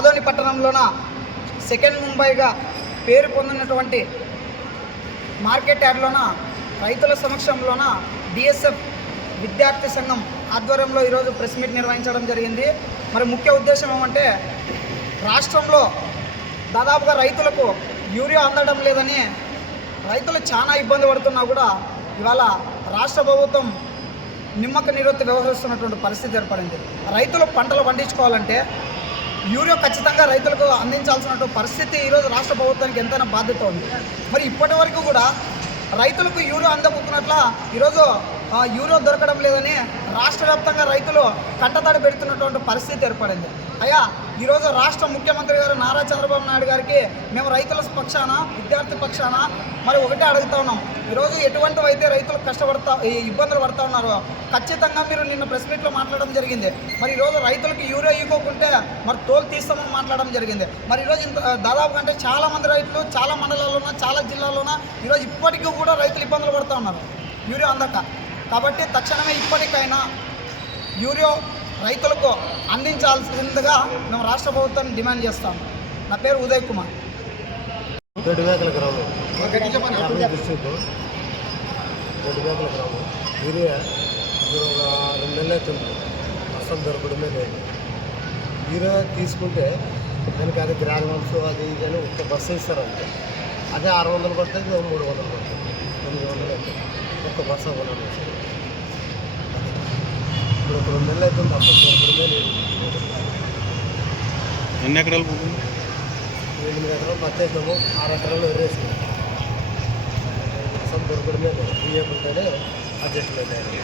పట్టణంలోన second ముంబైగా పేరు పొందినటువంటి market యార్డ్లోన రైతుల సమక్షంలోన డిఎస్ఎఫ్ విద్యార్థి సంఘం ఆధ్వర్యంలో ఈరోజు ప్రెస్ మీట్ నిర్వహించడం జరిగింది. మరి ముఖ్య ఉద్దేశం ఏమంటే రాష్ట్రంలో దాదాపుగా రైతులకు యూరియా అందడం లేదని రైతులు చాలా ఇబ్బంది పడుతున్నా కూడా ఇవాళ రాష్ట్ర ప్రభుత్వం నిమ్మక నిరోధి వ్యవహరిస్తున్నటువంటి పరిస్థితి ఏర్పడింది. రైతులు పంటలు పండించుకోవాలంటే యూరియా ఖచ్చితంగా రైతులకు అందించాల్సిన పరిస్థితి ఈరోజు రాష్ట్ర ప్రభుత్వానికి ఎంతైనా బాధ్యత ఉంది. మరి ఇప్పటి వరకు కూడా రైతులకు యూరియా అందకపోతున్నట్ల ఈరోజు యూరియా దొరకడం లేదని రాష్ట్ర వ్యాప్తంగా రైతులు కంటతడి పెడుతున్నటువంటి పరిస్థితి ఏర్పడింది. అయ్యా ఈరోజు రాష్ట్ర ముఖ్యమంత్రి గారు నారా చంద్రబాబు నాయుడు గారికి మేము రైతుల పక్షాన విద్యార్థి పక్షాన మరి ఒకటే అడుగుతా ఉన్నాం. ఈరోజు ఎటువంటివి అయితే రైతులు కష్టపడతా ఇబ్బందులు పడతా ఉన్నారో ఖచ్చితంగా మీరు నిన్న ప్రెస్ మీట్లో మాట్లాడడం జరిగింది. మరి ఈరోజు రైతులకు యూరియా ఇవ్వకుంటే మరి తోలు తీస్తామని మాట్లాడడం జరిగింది. మరి ఈరోజు ఇంత దాదాపు అంటే చాలామంది రైతులు చాలా మండలాల్లోన చాలా జిల్లాల్లోన ఈరోజు ఇప్పటికీ కూడా రైతులు ఇబ్బందులు పడుతూ ఉన్నారు. యూరియా అందక. కాబట్టి తక్షణమే ఇప్పటికైనా యూరియా రైతులకు అందించాల్సిందిగా మేము రాష్ట్ర ప్రభుత్వాన్ని డిమాండ్ చేస్తాము. నా పేరు ఉదయ్ కుమార్. యూరియా ఒక రెండు నెలలు అవుతుంది. అస్సలు దొరకడమే లేదు. యూరియా తీసుకుంటే దానికి అది గ్రానుల్స్ అది ఇది అని ఒక బస్సు ఇస్తారంటే. అదే ఆరు వందలు పడుతుంది మూడు వందలు పడుతుంది. తొమ్మిది వందలు అవుతుంది. ఒక్క బస్సు కొనాలి ఇప్పుడు ఒక రెండు నెలలు అవుతుంది అస్సలు దొరకడమే లేదు. ఎన్ని ఎకరాలు పోతుంది ఎనిమిది ఎకరాలు పత్తేసాము ఆరు ఎకరాలు అసలు దొరకడమే లేదు బియ్యం ఉంటేనే అడ్జస్ట్మెంట్ అయ్యింది